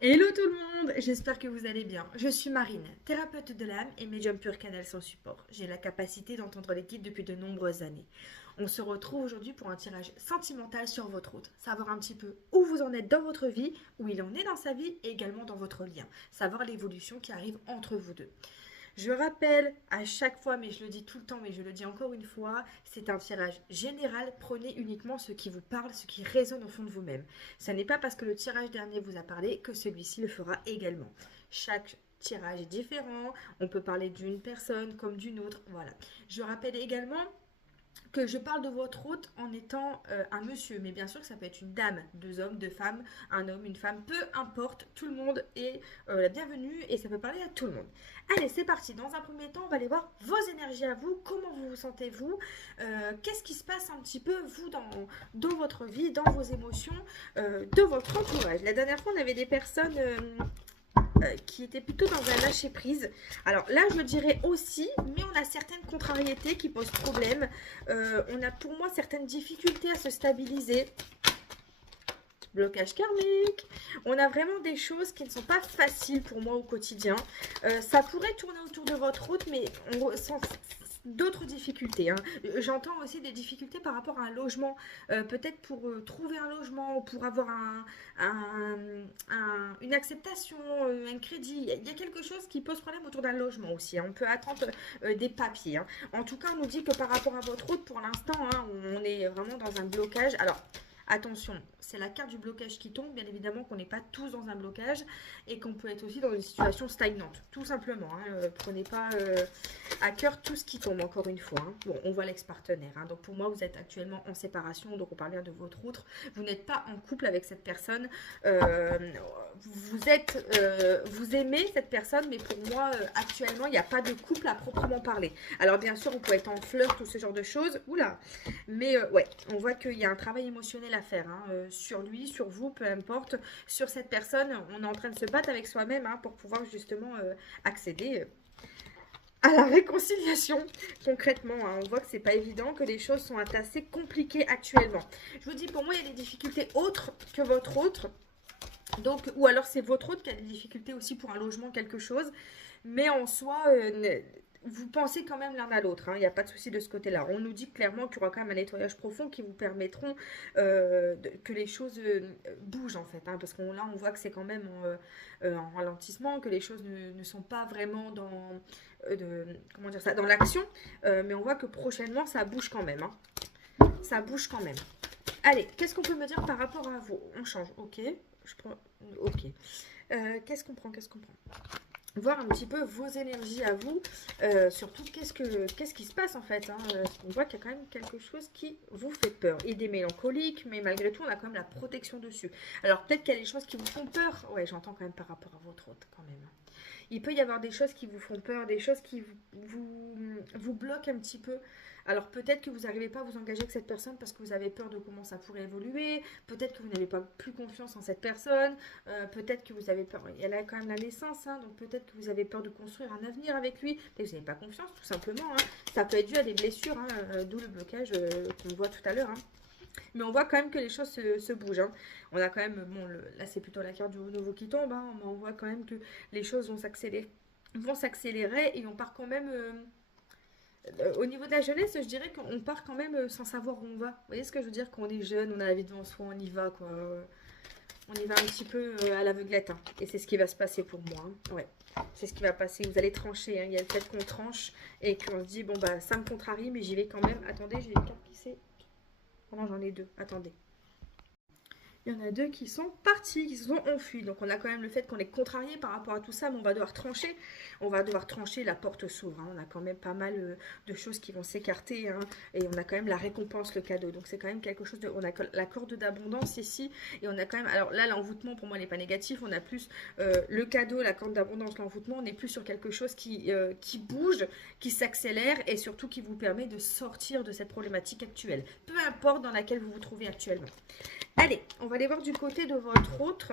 Hello tout le monde, j'espère que vous allez bien. Je suis Marine, thérapeute de l'âme et médium pur canal sans support. J'ai la capacité d'entendre les guides depuis de nombreuses années. On se retrouve aujourd'hui pour un tirage sentimental sur votre route. Savoir un petit peu où vous en êtes dans votre vie, où il en est dans sa vie et également dans votre lien. Savoir l'évolution qui arrive entre vous deux. Je rappelle à chaque fois, mais je le dis tout le temps, mais je le dis encore une fois, c'est un tirage général. Prenez uniquement ce qui vous parle, ce qui résonne au fond de vous-même. Ce n'est pas parce que le tirage dernier vous a parlé que celui-ci le fera également. Chaque tirage est différent. On peut parler d'une personne comme d'une autre. Voilà. Je rappelle également que je parle de votre hôte en étant un monsieur, mais bien sûr que ça peut être une dame, deux hommes, deux femmes, un homme, une femme, peu importe, tout le monde est la bienvenue et ça peut parler à tout le monde. Allez, c'est parti. Dans un premier temps, on va aller voir vos énergies à vous, comment vous vous sentez-vous, qu'est-ce qui se passe un petit peu, vous, dans votre vie, dans vos émotions, de votre entourage. La dernière fois, on avait des personnes qui était plutôt dans un lâcher prise. Alors là, je dirais aussi, mais on a certaines contrariétés qui posent problème. On a pour moi certaines difficultés à se stabiliser. Blocage karmique. On a vraiment des choses qui ne sont pas faciles pour moi au quotidien. Ça pourrait tourner autour de votre route, mais on sent d'autres difficultés. Hein. J'entends aussi des difficultés par rapport à un logement. Peut-être pour trouver un logement, pour avoir une acceptation, un crédit. Il y a quelque chose qui pose problème autour d'un logement aussi. Hein. On peut attendre des papiers. Hein. En tout cas, on nous dit que par rapport à votre route, pour l'instant, hein, on est vraiment dans un blocage. Alors, attention, c'est la carte du blocage qui tombe. Bien évidemment qu'on n'est pas tous dans un blocage et qu'on peut être aussi dans une situation stagnante. Tout simplement. Hein. Prenez pas à cœur tout ce qui tombe, encore une fois. Hein. Bon, on voit l'ex-partenaire. Hein. Donc pour moi, vous êtes actuellement en séparation. Donc on parle bien de votre outre. Vous n'êtes pas en couple avec cette personne. Vous aimez cette personne, mais pour moi, actuellement, il n'y a pas de couple à proprement parler. Alors bien sûr, on peut être en fleur, tout ce genre de choses. Oula. Mais ouais, on voit qu'il y a un travail émotionnel à faire. Hein. Sur lui, sur vous, peu importe. Sur cette personne, on est en train de se battre avec soi-même hein, pour pouvoir justement accéder à la réconciliation. Concrètement, hein, on voit que c'est pas évident, que les choses sont assez compliquées actuellement. Je vous dis, pour moi, il y a des difficultés autres que votre autre. Donc, ou alors c'est votre autre qui a des difficultés aussi pour un logement, quelque chose. Mais en soi, vous pensez quand même l'un à l'autre. Hein, il n'y a pas de souci de ce côté-là. On nous dit clairement qu'il y aura quand même un nettoyage profond qui vous permettront que les choses bougent en fait. Hein, parce que là, on voit que c'est quand même en ralentissement, que les choses ne sont pas vraiment dans, comment dire ça, dans l'action. Mais on voit que prochainement, ça bouge quand même. Hein. Ça bouge quand même. Allez, qu'est-ce qu'on peut me dire par rapport à vous? On change, ok. Je prends, ok. Qu'est-ce qu'on prend? Qu'est-ce qu'on prend? Voir un petit peu vos énergies à vous, surtout qu'est-ce qui se passe en fait. Hein. On voit qu'il y a quand même quelque chose qui vous fait peur. Idée mélancolique, mais malgré tout, on a quand même la protection dessus. Alors peut-être qu'il y a des choses qui vous font peur. Ouais, j'entends quand même par rapport à votre autre quand même. Il peut y avoir des choses qui vous font peur, des choses qui vous bloquent un petit peu. Alors peut-être que vous n'arrivez pas à vous engager avec cette personne parce que vous avez peur de comment ça pourrait évoluer. Peut-être que vous n'avez pas plus confiance en cette personne. Peut-être que vous avez peur. Elle a quand même la naissance, hein, donc peut-être que vous avez peur de construire un avenir avec lui. Peut-être que vous n'avez pas confiance, tout simplement. Hein. Ça peut être dû à des blessures, hein, d'où le blocage qu'on voit tout à l'heure. Hein. Mais on voit quand même que les choses se bougent. Hein. On a quand même, bon, là c'est plutôt la carte du renouveau qui tombe, hein, mais on voit quand même que les choses vont s'accélérer et on part quand même, au niveau de la jeunesse, je dirais qu'on part quand même sans savoir où on va. Vous voyez ce que je veux dire? Quand on est jeune, on a la vie devant soi, on y va quoi. On y va un petit peu à l'aveuglette. Hein. Et c'est ce qui va se passer pour moi. Hein. Ouais. C'est ce qui va passer. Vous allez trancher. Hein. Il y a le fait qu'on tranche et qu'on se dit, bon bah ça me contrarie, mais j'y vais quand même. Attendez, j'ai une carte qui s'est... Oh non, j'en ai deux. Attendez. Il y en a deux qui sont partis, qui se sont enfuis. Donc on a quand même le fait qu'on est contrarié par rapport à tout ça, mais on va devoir trancher. On va devoir trancher, la porte s'ouvre. Hein. On a quand même pas mal de choses qui vont s'écarter. Hein. Et on a quand même la récompense, le cadeau. Donc c'est quand même quelque chose de... On a la corde d'abondance ici. Et on a quand même... Alors là, l'envoûtement, pour moi, n'est pas négatif. On a plus le cadeau, la corde d'abondance, l'envoûtement. On est plus sur quelque chose qui bouge, qui s'accélère et surtout qui vous permet de sortir de cette problématique actuelle. Peu importe dans laquelle vous vous trouvez actuellement. Allez, on va aller voir du côté de votre autre,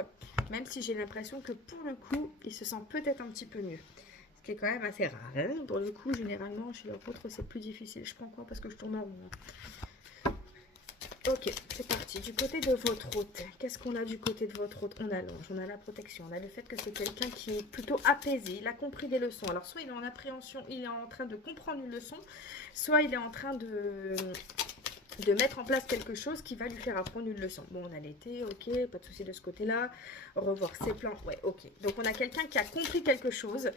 même si j'ai l'impression que pour le coup, il se sent peut-être un petit peu mieux. Ce qui est quand même assez rare. Hein. Pour le coup, généralement, chez leur autre, c'est plus difficile. Je prends quoi parce que je tourne en rond. Ok, c'est parti. Du côté de votre hôte, qu'est-ce qu'on a du côté de votre hôte? On a l'ange, on a la protection, on a le fait que c'est quelqu'un qui est plutôt apaisé, il a compris des leçons. Alors, soit il est en appréhension, il est en train de comprendre une leçon, soit il est en train de mettre en place quelque chose qui va lui faire apprendre une leçon. Bon, on a l'été, ok, pas de souci de ce côté-là. Revoir ses plans, ouais, ok. Donc, on a quelqu'un qui a compris quelque chose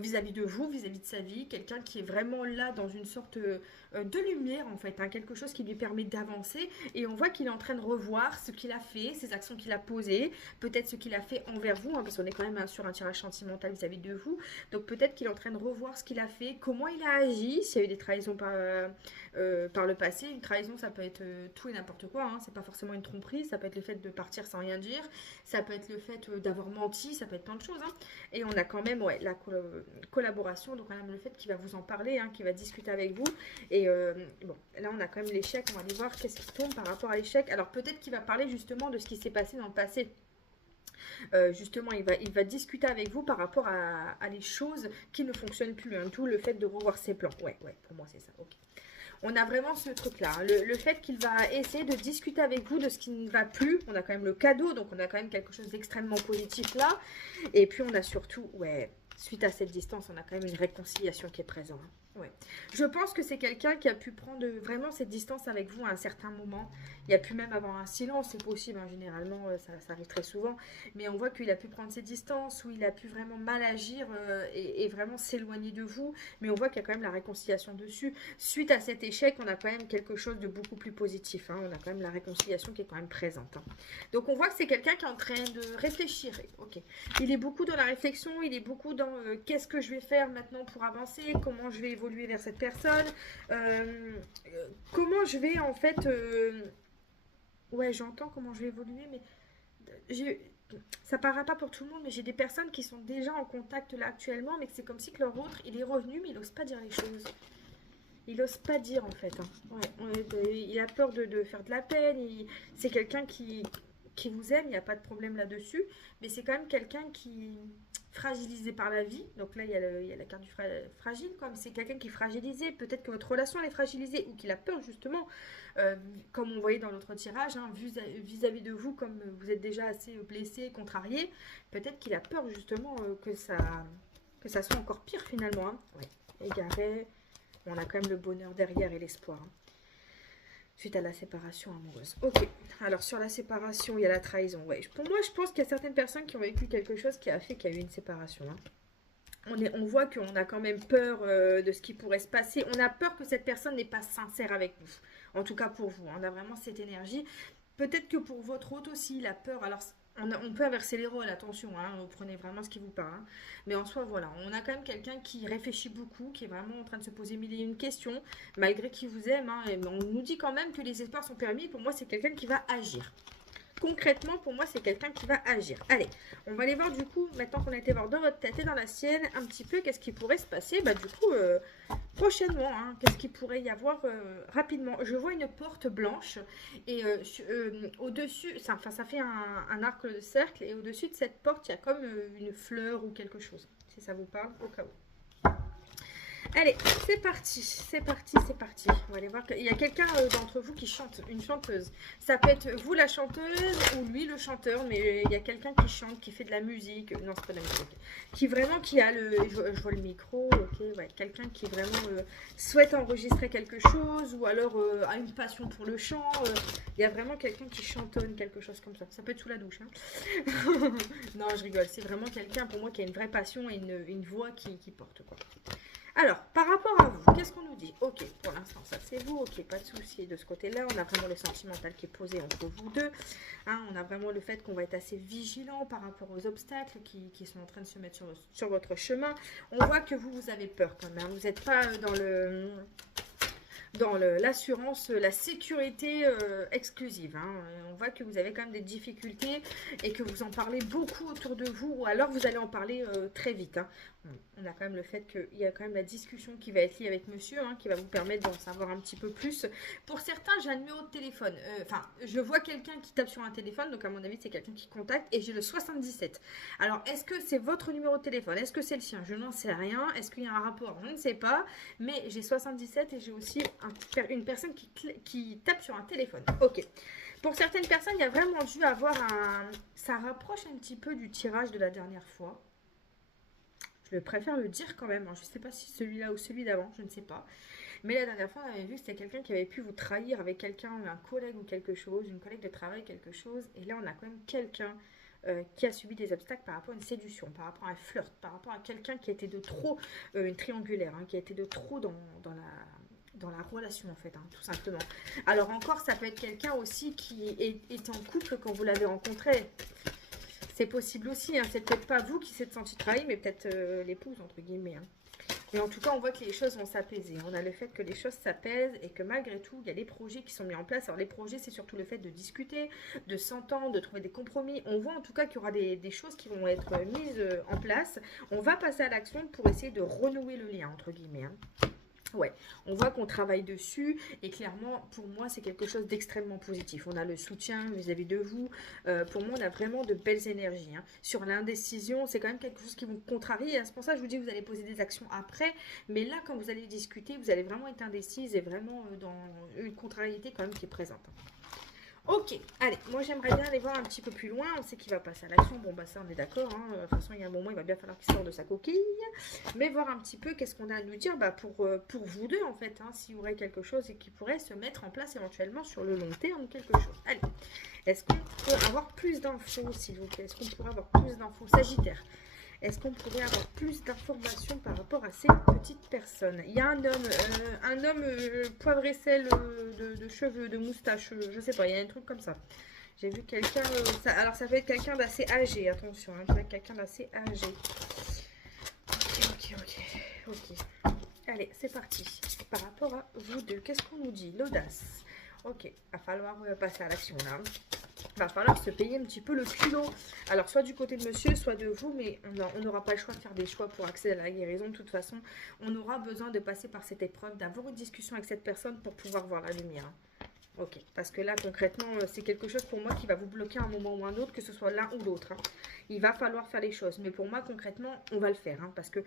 vis-à-vis de vous, vis-à-vis de sa vie. Quelqu'un qui est vraiment là dans une sorte de lumière, en fait. Hein, quelque chose qui lui permet d'avancer. Et on voit qu'il est en train de revoir ce qu'il a fait, ses actions qu'il a posées, peut-être ce qu'il a fait envers vous, hein, parce qu'on est quand même sur un tirage sentimental vis-à-vis de vous. Donc, peut-être qu'il est en train de revoir ce qu'il a fait, comment il a agi, s'il y a eu des trahisons par le passé. Une trahison, ça peut être tout et n'importe quoi, hein. C'est pas forcément une tromperie, ça peut être le fait de partir sans rien dire, ça peut être le fait d'avoir menti, ça peut être plein de choses, hein. Et on a quand même ouais, la collaboration, donc on a le fait qu'il va vous en parler, hein, qu'il va discuter avec vous. Et bon, là on a quand même l'échec, on va aller voir qu'est-ce qui tombe par rapport à l'échec. Alors peut-être qu'il va parler justement de ce qui s'est passé dans le passé. Justement, il va discuter avec vous par rapport à les choses qui ne fonctionnent plus, hein, d'où le fait de revoir ses plans. Ouais, pour moi c'est ça, ok. On a vraiment ce truc-là, hein. Le fait qu'il va essayer de discuter avec vous de ce qui ne va plus. On a quand même le cadeau, donc on a quand même quelque chose d'extrêmement positif là. Et puis on a surtout, ouais, suite à cette distance, on a quand même une réconciliation qui est présente, hein. Ouais. Je pense que c'est quelqu'un qui a pu prendre vraiment cette distance avec vous à un certain moment. Il a pu même avoir un silence, c'est possible, hein, généralement, ça arrive très souvent. Mais on voit qu'il a pu prendre ses distances, où il a pu vraiment mal agir et vraiment s'éloigner de vous. Mais on voit qu'il y a quand même la réconciliation dessus. Suite à cet échec, on a quand même quelque chose de beaucoup plus positif, hein. On a quand même la réconciliation qui est quand même présente, hein. Donc on voit que c'est quelqu'un qui est en train de réfléchir. Ok. Il est beaucoup dans la réflexion, il est beaucoup dans qu'est-ce que je vais faire maintenant pour avancer, comment je vais évoluer vers cette personne, comment je vais en fait ouais, j'entends comment je vais évoluer, mais ça paraît pas pour tout le monde, mais j'ai des personnes qui sont déjà en contact là actuellement, mais que c'est comme si que leur autre il est revenu mais il n'ose pas dire les choses, il n'ose pas dire en fait, hein. Ouais, il a peur de faire de la peine. C'est quelqu'un qui vous aime, il n'y a pas de problème là-dessus, mais c'est quand même quelqu'un qui fragilisé par la vie. Donc là, il y a la carte du fragile, quoi. Mais c'est quelqu'un qui est fragilisé. Peut-être que votre relation elle est fragilisée ou qu'il a peur, justement, comme on voyait dans l'autre tirage, hein, vis-à-vis de vous, comme vous êtes déjà assez blessé, contrarié. Peut-être qu'il a peur, justement, que ça soit encore pire, finalement, hein. Ouais. Égaré. On a quand même le bonheur derrière et l'espoir, hein, suite à la séparation amoureuse. Ok, alors sur la séparation, il y a la trahison. Ouais. Pour moi, je pense qu'il y a certaines personnes qui ont vécu quelque chose qui a fait qu'il y a eu une séparation, hein. On voit qu'on a quand même peur de ce qui pourrait se passer. On a peur que cette personne n'est pas sincère avec vous. En tout cas pour vous, hein. On a vraiment cette énergie. Peut-être que pour votre hôte aussi, il a peur. Alors, on peut inverser les rôles, attention, hein, vous prenez vraiment ce qui vous parle, hein. Mais en soi, voilà, on a quand même quelqu'un qui réfléchit beaucoup, qui est vraiment en train de se poser mille et une questions, malgré qu'il vous aime, hein, et on nous dit quand même que les espoirs sont permis. Pour moi, c'est quelqu'un qui va agir. Concrètement, pour moi, c'est quelqu'un qui va agir. Allez, on va aller voir du coup, maintenant qu'on a été voir dans votre tête et dans la sienne, un petit peu qu'est-ce qui pourrait se passer, bah du coup, prochainement, hein, qu'est-ce qu'il pourrait y avoir rapidement. Je vois une porte blanche et au-dessus, ça fait un arc de cercle et au-dessus de cette porte, il y a comme une fleur ou quelque chose, si ça vous parle, au cas où. Allez, c'est parti, c'est parti, c'est parti. On va aller voir qu'il y a quelqu'un d'entre vous qui chante, une chanteuse. Ça peut être vous la chanteuse ou lui le chanteur, mais il y a quelqu'un qui chante, qui fait de la musique. Non, c'est pas de la musique. Qui vraiment, qui a le... Je vois le micro, ok, ouais. Quelqu'un qui vraiment souhaite enregistrer quelque chose ou alors a une passion pour le chant. Il y a vraiment quelqu'un qui chantonne quelque chose comme ça. Ça peut être sous la douche, hein. Non, je rigole. C'est vraiment quelqu'un pour moi qui a une vraie passion et une voix qui porte, quoi. Alors, par rapport à vous, qu'est-ce qu'on nous dit? Ok, pour l'instant, ça c'est vous. Ok, pas de souci. De ce côté-là, on a vraiment le sentimental qui est posé entre vous deux, hein. On a vraiment le fait qu'on va être assez vigilant par rapport aux obstacles qui sont en train de se mettre sur votre chemin. On voit que vous avez peur quand même, hein. Vous n'êtes pas dans l'assurance, la sécurité exclusive, hein. On voit que vous avez quand même des difficultés et que vous en parlez beaucoup autour de vous, ou alors vous allez en parler très vite, hein. On a quand même le fait qu'il y a quand même la discussion qui va être liée avec monsieur, hein, qui va vous permettre d'en savoir un petit peu plus. Pour certains, j'ai un numéro de téléphone. Enfin, je vois quelqu'un qui tape sur un téléphone, donc à mon avis, c'est quelqu'un qui contacte, et j'ai le 77. Alors, est-ce que c'est votre numéro de téléphone? Est-ce que c'est le sien? Je n'en sais rien. Est-ce qu'il y a un rapport? Je ne sais pas. Mais j'ai 77 et j'ai aussi une personne qui tape sur un téléphone. Ok. Pour certaines personnes, il y a vraiment dû avoir un... Ça rapproche un petit peu du tirage de la dernière fois. Je préfère le dire quand même, hein. Je ne sais pas si celui-là ou celui d'avant, je ne sais pas. Mais la dernière fois, on avait vu que c'était quelqu'un qui avait pu vous trahir avec quelqu'un, un collègue ou quelque chose, une collègue de travail, quelque chose. Et là, on a quand même quelqu'un qui a subi des obstacles par rapport à une séduction, par rapport à un flirt, par rapport à quelqu'un qui a été de trop, une triangulaire, hein, qui a été de trop dans la relation en fait, hein, tout simplement. Alors encore, ça peut être quelqu'un aussi qui est en couple quand vous l'avez rencontré. C'est possible aussi, hein. C'est peut-être pas vous qui s'êtes senti trahi, mais peut-être l'épouse, entre guillemets. Hein. Mais en tout cas, on voit que les choses vont s'apaiser. On a le fait que les choses s'apaisent et que malgré tout, il y a des projets qui sont mis en place. Alors les projets, c'est surtout le fait de discuter, de s'entendre, de trouver des compromis. On voit en tout cas qu'il y aura des choses qui vont être mises en place. On va passer à l'action pour essayer de renouer le lien, entre guillemets. Hein. Ouais, on voit qu'on travaille dessus et clairement, pour moi, c'est quelque chose d'extrêmement positif. On a le soutien vis-à-vis de vous. Pour moi, on a vraiment de belles énergies. Hein. Sur l'indécision, c'est quand même quelque chose qui vous contrarie. C'est pour ça que je vous dis que vous allez poser des actions après. Mais là, quand vous allez discuter, vous allez vraiment être indécise et vraiment dans une contrariété quand même qui est présente. Ok, allez, moi j'aimerais bien aller voir un petit peu plus loin. On sait qu'il va passer à l'action. Bon, bah ça, on est d'accord. Hein. De toute façon, il y a un moment, il va bien falloir qu'il sorte de sa coquille. Mais voir un petit peu qu'est-ce qu'on a à nous dire pour vous deux, en fait. Hein, s'il y aurait quelque chose et qui pourrait se mettre en place éventuellement sur le long terme, quelque chose. Allez, est-ce qu'on peut avoir plus d'infos, s'il vous plaît? Est-ce qu'on pourrait avoir plus d'infos? Sagittaire. Est-ce qu'on pourrait avoir plus d'informations par rapport à ces petites personnes? Il y a un homme poivre et sel de cheveux, de moustache, je sais pas, il y a un truc comme ça. J'ai vu quelqu'un, alors ça peut être quelqu'un d'assez âgé, attention, hein, ça peut être quelqu'un d'assez âgé. Ok. Allez, c'est parti. Par rapport à vous deux, qu'est-ce qu'on nous dit? L'audace. Ok, va falloir passer à l'action là. Va falloir se payer un petit peu le culot. Alors, soit du côté de monsieur, soit de vous, mais on n'aura pas le choix de faire des choix pour accéder à la guérison. De toute façon, on aura besoin de passer par cette épreuve, d'avoir une discussion avec cette personne pour pouvoir voir la lumière. Ok, parce que là, concrètement, c'est quelque chose pour moi qui va vous bloquer à un moment ou un autre, que ce soit l'un ou l'autre. Hein. Il va falloir faire les choses. Mais pour moi, concrètement, on va le faire. Hein, parce que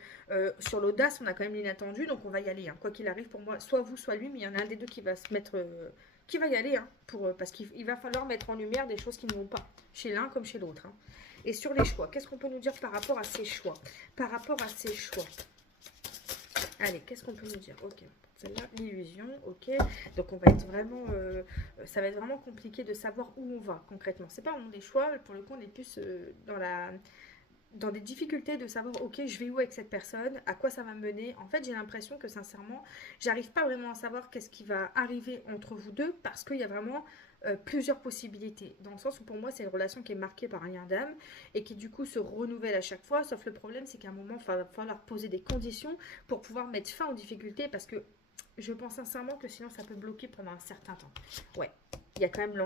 sur l'audace, on a quand même l'inattendu, donc on va y aller. Hein. Quoi qu'il arrive, pour moi, soit vous, soit lui, mais il y en a un des deux qui va se mettre... qui va y aller, hein, parce qu'il va falloir mettre en lumière des choses qui ne vont pas, chez l'un comme chez l'autre. Hein. Et sur les choix, qu'est-ce qu'on peut nous dire par rapport à ces choix? Par rapport à ces choix. Allez, qu'est-ce qu'on peut nous dire? Ok, celle-là, l'illusion, ok. Donc on va être vraiment, ça va être vraiment compliqué de savoir où on va concrètement. C'est pas vraiment des choix, pour le coup on est plus dans des difficultés de savoir, ok, je vais où avec cette personne, à quoi ça va mener. En fait, j'ai l'impression que sincèrement, j'arrive pas vraiment à savoir qu'est-ce qui va arriver entre vous deux parce qu'il y a vraiment plusieurs possibilités. Dans le sens où pour moi, c'est une relation qui est marquée par un lien d'âme et qui du coup se renouvelle à chaque fois. Sauf le problème, c'est qu'à un moment, il va falloir poser des conditions pour pouvoir mettre fin aux difficultés parce que je pense sincèrement que sinon, ça peut bloquer pendant un certain temps. Ouais. Il y a quand même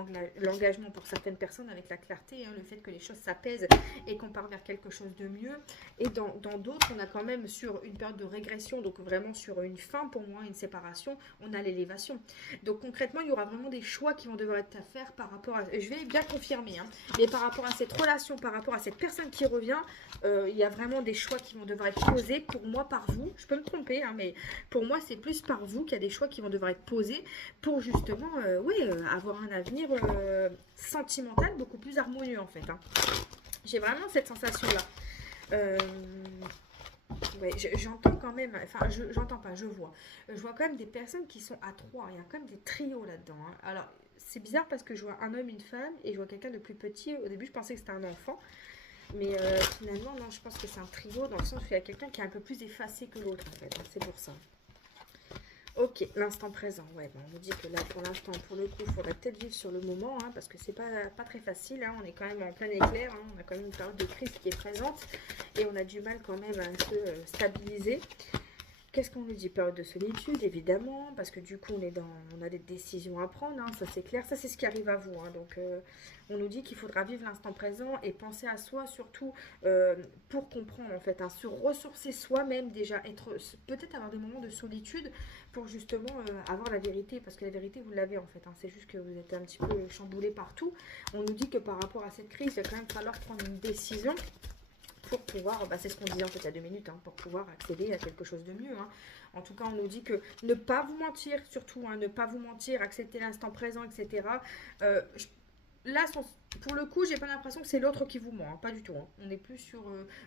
l'engagement pour certaines personnes avec la clarté, hein, le fait que les choses s'apaisent et qu'on part vers quelque chose de mieux. Et dans d'autres, on a quand même sur une période de régression, donc vraiment sur une fin pour moi, une séparation, on a l'élévation. Donc concrètement, il y aura vraiment des choix qui vont devoir être à faire par rapport à... Je vais bien confirmer, hein, mais par rapport à cette relation, par rapport à cette personne qui revient, il y a vraiment des choix qui vont devoir être posés pour moi, par vous. Je peux me tromper, hein, mais pour moi, c'est plus par vous qu'il y a des choix qui vont devoir être posés pour justement avoir un avenir sentimental beaucoup plus harmonieux en fait. Hein. J'ai vraiment cette sensation-là. Ouais, j'entends quand même, enfin j'entends pas, je vois. Je vois quand même des personnes qui sont à trois, il y a quand même des trios là-dedans. Hein. Alors c'est bizarre parce que je vois un homme, une femme et je vois quelqu'un de plus petit. Au début je pensais que c'était un enfant. Mais finalement, non, je pense que c'est un trio dans le sens où il y a quelqu'un qui est un peu plus effacé que l'autre en fait. Hein, c'est pour ça. Ok, l'instant présent. Ouais, bon, on nous dit que là, pour l'instant, pour le coup, il faudrait peut-être vivre sur le moment, hein, parce que c'est pas très facile. Hein, on est quand même en plein éclair. Hein, on a quand même une période de crise qui est présente. Et on a du mal quand même à se stabiliser. Qu'est-ce qu'on nous dit? Période de solitude, évidemment, parce que du coup, on a des décisions à prendre, hein, ça c'est clair. Ça, c'est ce qui arrive à vous. Hein, donc, on nous dit qu'il faudra vivre l'instant présent et penser à soi, surtout pour comprendre, en fait. Hein, se ressourcer soi-même, déjà, peut-être avoir des moments de solitude pour justement avoir la vérité. Parce que la vérité, vous l'avez, en fait. Hein, c'est juste que vous êtes un petit peu chamboulé partout. On nous dit que par rapport à cette crise, il va quand même falloir prendre une décision pour pouvoir, c'est ce qu'on disait en fait il y a 2 minutes, hein, pour pouvoir accéder à quelque chose de mieux. Hein. En tout cas, on nous dit que ne pas vous mentir, surtout, hein, ne pas vous mentir, accepter l'instant présent, etc. Là, pour le coup, j'ai pas l'impression que c'est l'autre qui vous ment, hein, pas du tout. Hein. On est plus sur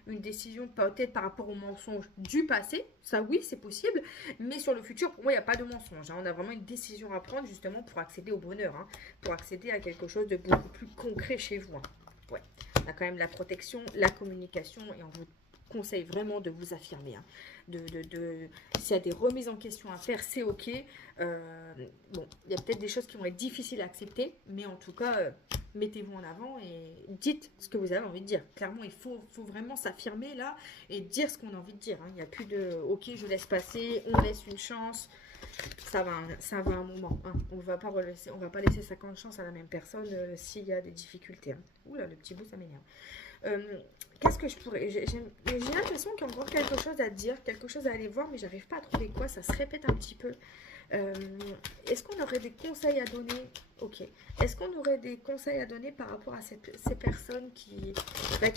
une décision peut-être par rapport au mensonge du passé, ça oui, c'est possible, mais sur le futur, pour moi, il n'y a pas de mensonge. Hein. On a vraiment une décision à prendre justement pour accéder au bonheur, hein, pour accéder à quelque chose de beaucoup plus concret chez vous. Hein. Ouais. On a quand même la protection, la communication, et on vous conseille vraiment de vous affirmer. Hein. S'il y a des remises en question à faire, c'est ok. Bon, il y a peut-être des choses qui vont être difficiles à accepter, mais en tout cas, mettez-vous en avant et dites ce que vous avez envie de dire. Clairement, il faut vraiment s'affirmer là et dire ce qu'on a envie de dire. Hein. Il n'y a plus de ok, je laisse passer, on laisse une chance. Ça va un moment. Hein. On va pas laisser 50 chances à la même personne s'il y a des difficultés. Hein. Oula, le petit bout, ça m'énerve. Qu'est-ce que je pourrais... J'ai l'impression qu'il y a encore quelque chose à dire, quelque chose à aller voir, mais j'arrive pas à trouver quoi. Ça se répète un petit peu. Est-ce qu'on aurait des conseils à donner? Ok. Est-ce qu'on aurait des conseils à donner par rapport à ces personnes qui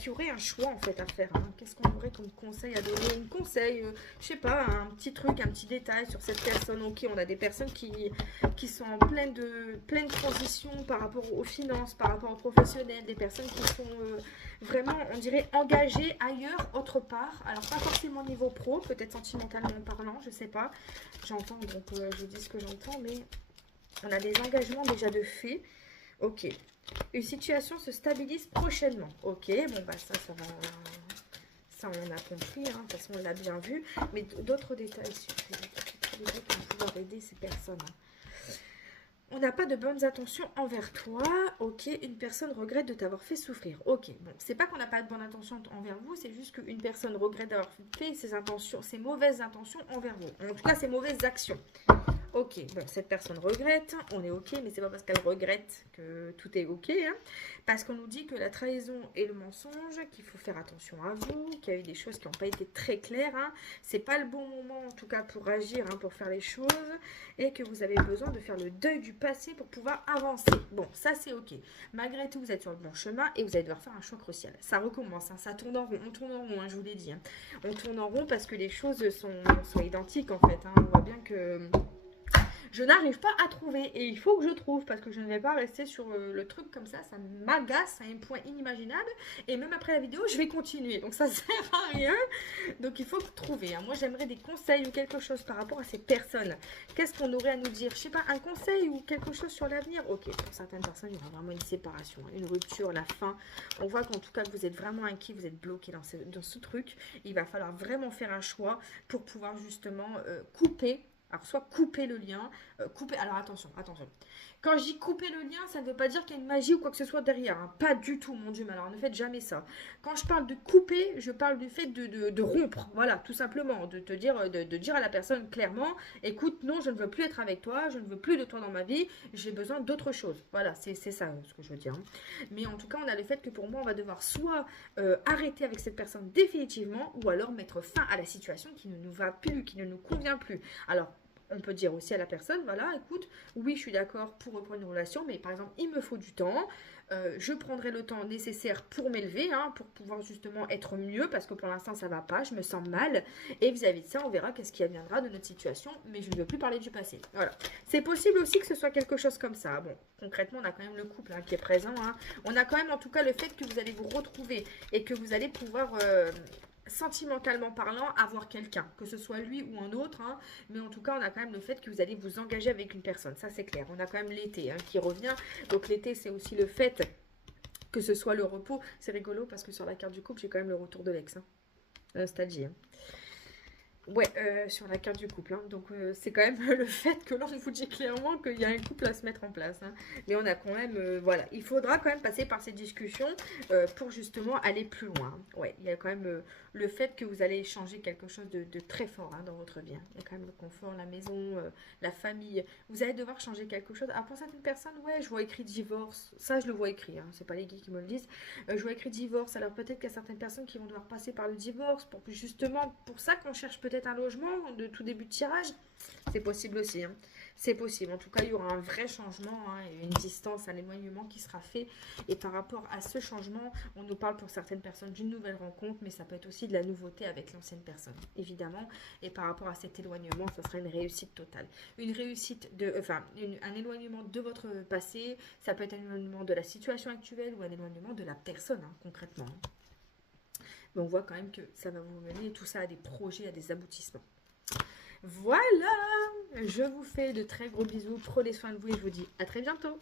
auraient un choix en fait à faire? Hein. Qu'est-ce qu'on aurait comme conseil à donner? Un conseil, je sais pas, un petit truc, un petit détail sur cette personne. Ok, on a des personnes qui sont en pleine transition par rapport aux finances, par rapport aux professionnels, des personnes qui sont vraiment, on dirait, engagées ailleurs, autre part. Alors pas forcément niveau pro, peut-être sentimentalement parlant, je sais pas. J'entends, donc je dis ce que j'entends, mais on a des engagements déjà de fait. Ok. Une situation se stabilise prochainement. Ok, bon bah ça va... Ça on a compris, hein. De toute façon on l'a bien vu. Mais d'autres détails, s'il vous plaît, qui vont pouvoir aider ces personnes. Hein. On n'a pas de bonnes intentions envers toi. Ok, une personne regrette de t'avoir fait souffrir. Ok, bon, c'est pas qu'on n'a pas de bonnes intentions envers vous, c'est juste qu'une personne regrette d'avoir fait ses mauvaises intentions envers vous. En tout cas, ses mauvaises actions. Ok, bon, cette personne regrette, on est ok, mais c'est pas parce qu'elle regrette que tout est ok, hein, parce qu'on nous dit que la trahison et le mensonge, qu'il faut faire attention à vous, qu'il y a eu des choses qui n'ont pas été très claires, hein, c'est pas le bon moment en tout cas pour agir, hein, pour faire les choses, et que vous avez besoin de faire le deuil du passé pour pouvoir avancer. Bon, ça c'est ok. Malgré tout, vous êtes sur le bon chemin et vous allez devoir faire un choix crucial. Ça recommence, hein, ça tourne en rond, on tourne en rond, hein, je vous l'ai dit. Hein. On tourne en rond parce que les choses sont identiques en fait. Hein. On voit bien que... je n'arrive pas à trouver et il faut que je trouve parce que je ne vais pas rester sur le truc comme ça m'agace à un point inimaginable et même après la vidéo je vais continuer donc ça sert à rien, donc il faut trouver. Hein. Moi j'aimerais des conseils ou quelque chose par rapport à ces personnes. Qu'est-ce qu'on aurait à nous dire? Je sais pas, un conseil ou quelque chose sur l'avenir. Ok, pour certaines personnes il y aura vraiment une séparation, une rupture, la fin. On voit qu'en tout cas que vous êtes vraiment inquiet, vous êtes bloqué dans ce truc. Il va falloir vraiment faire un choix pour pouvoir justement couper. Alors, soit couper le lien, couper... Alors, attention. Quand je dis couper le lien, ça ne veut pas dire qu'il y a une magie ou quoi que ce soit derrière. Hein. Pas du tout, mon Dieu. Mais alors, ne faites jamais ça. Quand je parle de couper, je parle du fait de rompre. Voilà, tout simplement. De dire à la personne clairement, écoute, non, je ne veux plus être avec toi. Je ne veux plus de toi dans ma vie. J'ai besoin d'autre chose. Voilà, c'est ça ce que je veux dire. Hein. Mais en tout cas, on a le fait que pour moi, on va devoir soit arrêter avec cette personne définitivement ou alors mettre fin à la situation qui ne nous va plus, qui ne nous convient plus. Alors, on peut dire aussi à la personne, voilà, écoute, oui, je suis d'accord pour reprendre une relation, mais par exemple, il me faut du temps. Je prendrai le temps nécessaire pour m'élever, hein, pour pouvoir justement être mieux, parce que pour l'instant, ça va pas, je me sens mal. Et vis-à-vis de ça, on verra qu'est-ce qui adviendra de notre situation, mais je ne veux plus parler du passé. Voilà. C'est possible aussi que ce soit quelque chose comme ça. Bon, concrètement, on a quand même le couple hein, qui est présent. Hein. On a quand même en tout cas le fait que vous allez vous retrouver et que vous allez pouvoir... sentimentalement parlant, avoir quelqu'un, que ce soit lui ou un autre, hein, mais en tout cas, on a quand même le fait que vous allez vous engager avec une personne, ça c'est clair. On a quand même l'été hein, qui revient, donc l'été c'est aussi le fait que ce soit le repos. C'est rigolo parce que sur la carte du couple, j'ai quand même le retour de l'ex, hein. Nostalgie. Hein. Ouais, sur la carte du couple. Hein. Donc, c'est quand même le fait que là, on vous dit clairement qu'il y a un couple à se mettre en place. Hein. Mais on a quand même... voilà, il faudra quand même passer par ces discussions pour justement aller plus loin. Ouais, il y a quand même le fait que vous allez changer quelque chose de très fort hein, dans votre vie. Hein. Il y a quand même le confort, la maison, la famille. Vous allez devoir changer quelque chose. Ah, pour certaines personnes, ouais, je vois écrit divorce. Ça, je le vois écrit. Hein. C'est pas les geeks qui me le disent. Je vois écrit divorce. Alors, peut-être qu'il y a certaines personnes qui vont devoir passer par le divorce pour justement... Pour ça qu'on cherche peut-être un logement de tout début de tirage. C'est possible aussi. Hein. C'est possible. En tout cas, il y aura un vrai changement, hein, une distance, un éloignement qui sera fait. Et par rapport à ce changement, on nous parle pour certaines personnes d'une nouvelle rencontre, mais ça peut être aussi de la nouveauté avec l'ancienne personne, évidemment. Et par rapport à cet éloignement, ça sera une réussite totale. Une réussite de, enfin, un éloignement de votre passé, ça peut être un éloignement de la situation actuelle ou un éloignement de la personne, hein, concrètement. Mais on voit quand même que ça va vous mener tout ça à des projets, à des aboutissements. Voilà, je vous fais de très gros bisous, prenez soin de vous et je vous dis à très bientôt.